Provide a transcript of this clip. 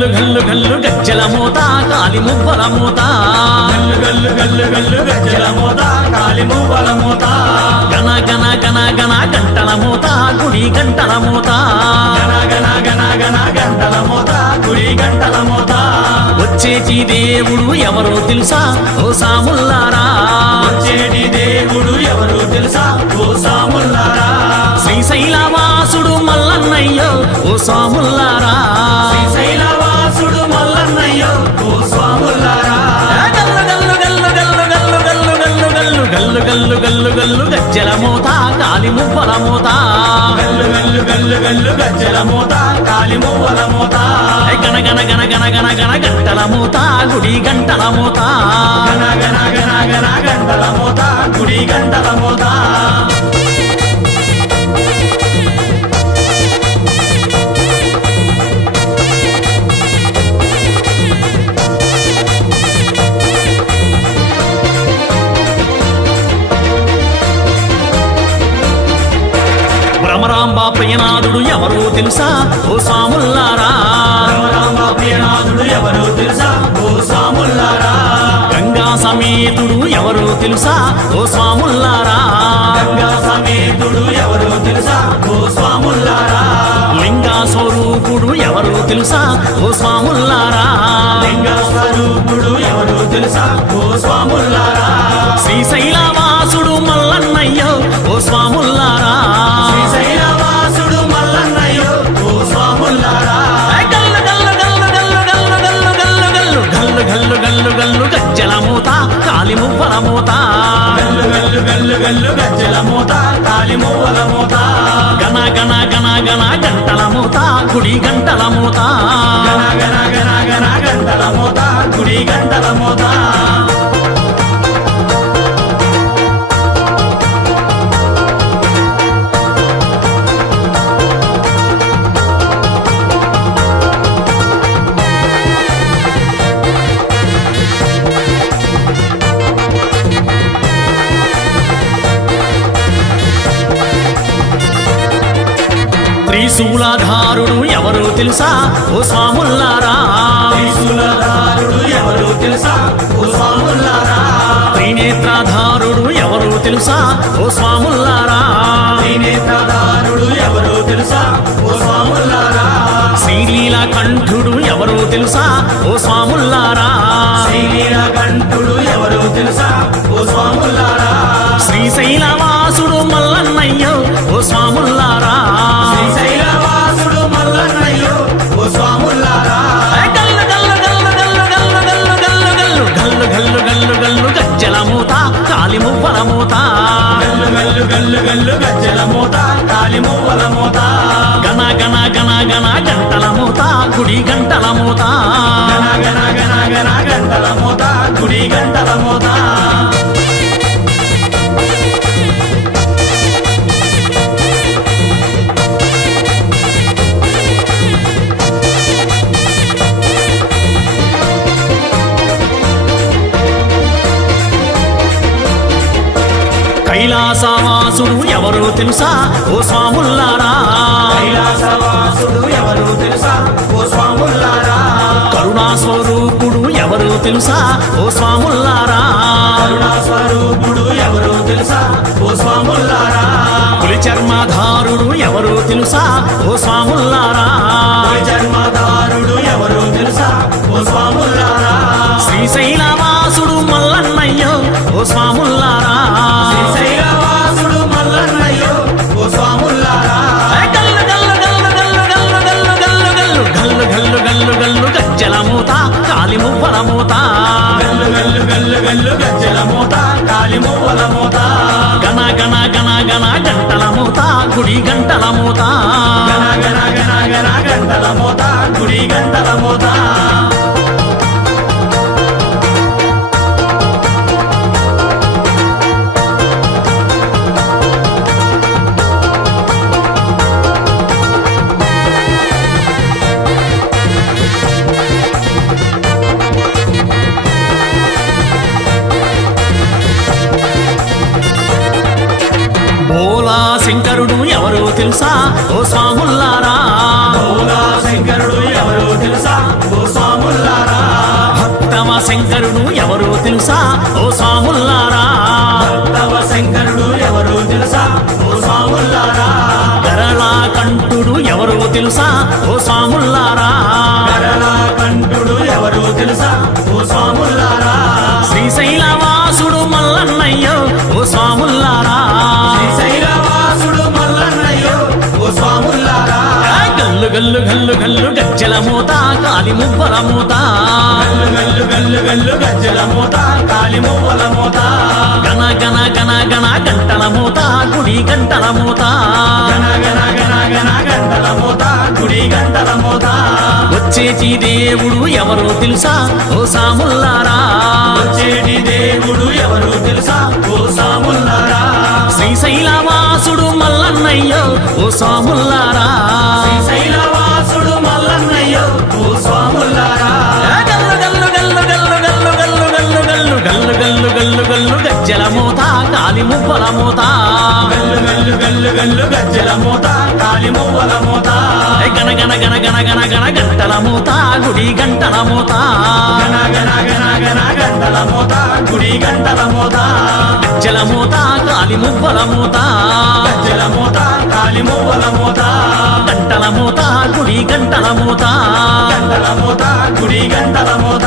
గల్లు గల్లు గల్లు గజ్జల మోత కాలి మువ్వల మోత. గల్లు గల్లు గల్లు గల్లు గజ్జల మోత కాలి మువ్వల మోత. గన గన గన గన గంటల మోత గుడి గంటల మోత. గన గన గన గన గంటల మోత గుడి గంటల మోత. వచ్చేటి దేవుడు ఎవరో తెలుసా? ఓ సాముల్లారా. వచ్చేటి దేవుడు ఎవరు తెలుసా? ఓ సాముల్లారా. శ్రీశైలవాసుడు మల్లన్నయ్యో ఓ సాముల్లారా. గల్లు గల్లు గల్లు గల్లు గజ్జల మోత కాలి మువ్వల మోత. గల్లు గల్లు గల్లు గల్లు గజ్జల మోత కాలి మువ్వల మోత. గన గన గన గన గన గన గంటల మోత గుడి గంటల మోత. గన గన గన గన గంటల మోత గుడి గంటల మోత. ప్రియనాథుడు ఎవరో తెలుసా? ఓ స్వాముల్లారా ప్రియనాథుడు ఎవరు తెలుసా ఓ సాముల్లారా గంగా సమేతుడు ఎవరో తెలుసా? ఓ స్వాముల్లారా గంగా సమేతుడు ఎవరో తెలుసా? ఓ స్వాముల్లారా లింగా స్వరూపుడు ఎవరో తెలుసా ఓ స్వాముల్లారా లింగా స్వరూపుడు ఎవరో తెలుసా ఓ స్వాముల్లారా శ్రీశైలవాసుడు మూత వెల్లు వెల్లు వెల్లు వెల్లు గజ్జల మూత కాలి మూవల మూత గణ గణ గణ గణ గంటల మూత కుడి గంటల మూత గణ గణ గణ గణ గంటల మూత గుడి గంటల మూత త్రిశూలధారుడు ఎవరో తెలుసా? ఓ స్వాముల్లారా ఎవరు తెలుసా? ఓ స్వాముల్లారా త్రినేత్రధారుడు ఎవరో తెలుసా? ఓ స్వాముల్లారా త్రినేత్రధారుడు ఎవరు తెలుసా? ఓ స్వాముల్లారా శ్రీలీల కంఠుడు ఎవరో తెలుసా? ఓ స్వాముల్లారా శ్రీనీలకంఠుడు ఎవరు తెలుసా? ఓ స్వాముల్లారా శ్రీశైలవాసుడు గజ్జల మూత కాలి మూవల మూత. గణ గణ గణ గణ గంటల మూత గుడి గంటల మూత. గణ గణ గణ గన గంటల మూత గుడి గంటల మూత. కైలాసవాసుడు ఎవరో తెలుసా? ఓ స్వాముల్లారా. కైలాసవాసుడు ఎవరు తెలుసా? ఓ స్వాముల్లారా. కరుణా స్వరూపుడు ఎవరో తెలుసా? ఓ స్వాముల్లారా. స్వరూపుడు ఎవరు తెలుసా? ఓ స్వాముల్లారా. పులి చర్మధారుడు ఎవరో తెలుసా? ఓ స్వాముల్లారా. జన్మదారుడు ఎవరు తెలుసా? ఓ స్వాముల్లారా. శ్రీశైలవాసుడు మల్లన్నయ్యో. ఓ స్వాముల్లారా. కాలి మువ్వల మూత గల్లు గల్లు గల్లు గల్లు గజ్జల మూత కాలి మువ్వల మూత గన గన గన గన గంటల మూత గుడి గంటల మూత గన గన గన గన గంటల మూత గుడి గంటల మూత తెలుసా? ఓ స్వాముల్లారా. శంకరుడు ఎవరో తెలుసా ఓ స్వాముల్లారా భక్తవ శంకరుడు ఎవరో తెలుసా? ఓ స్వాముల్లారా భక్తవ శంకరుడు ఎవరో తెలుసా? ఓ స్వాముల్లారా. గరళా కంఠుడు ఎవరో తెలుసా? ఓ స్వాముల్లారా. గజ్జల మూత కాలి మువ్వల మూత గల్లు గల్లు గల్లు గజ్జల మూత కాలి మువ్వల మూత గణ గణ గణ గణ గంటల మూత గుడి గంటల మూత గణ గణ గణ గణ గంటల మూత గుడి గంటల మూత వచ్చేటి దేవుడు ఎవరో తెలుసా? ఓ సాముల్లారా వచ్చేటి దేవుడు ఎవరు తెలుసా ఓ సాముల్లారా శ్రీశైలవాసుడు మల్లన్నయ్యో ఓ సాముల్లారా శ్రీశైలవా మువ్వల మూత గల్లు గల్లు గల్లు గల్లు గజ్జల మూత కాలి మువ్వల మూత గణ గణ గణ గణ గణ గణ గంటల మూత గుడి గంటల మూత గణ గణ గణ గణ గంటల మూత గుడి గంటల మూత గజ్జల మూత కాలి మువ్వల మూత గజ్జల మూత కాలి మువ్వల మూత గంటల మూత గుడి గంటల మూత గంటల మూత గుడి గంటల మూత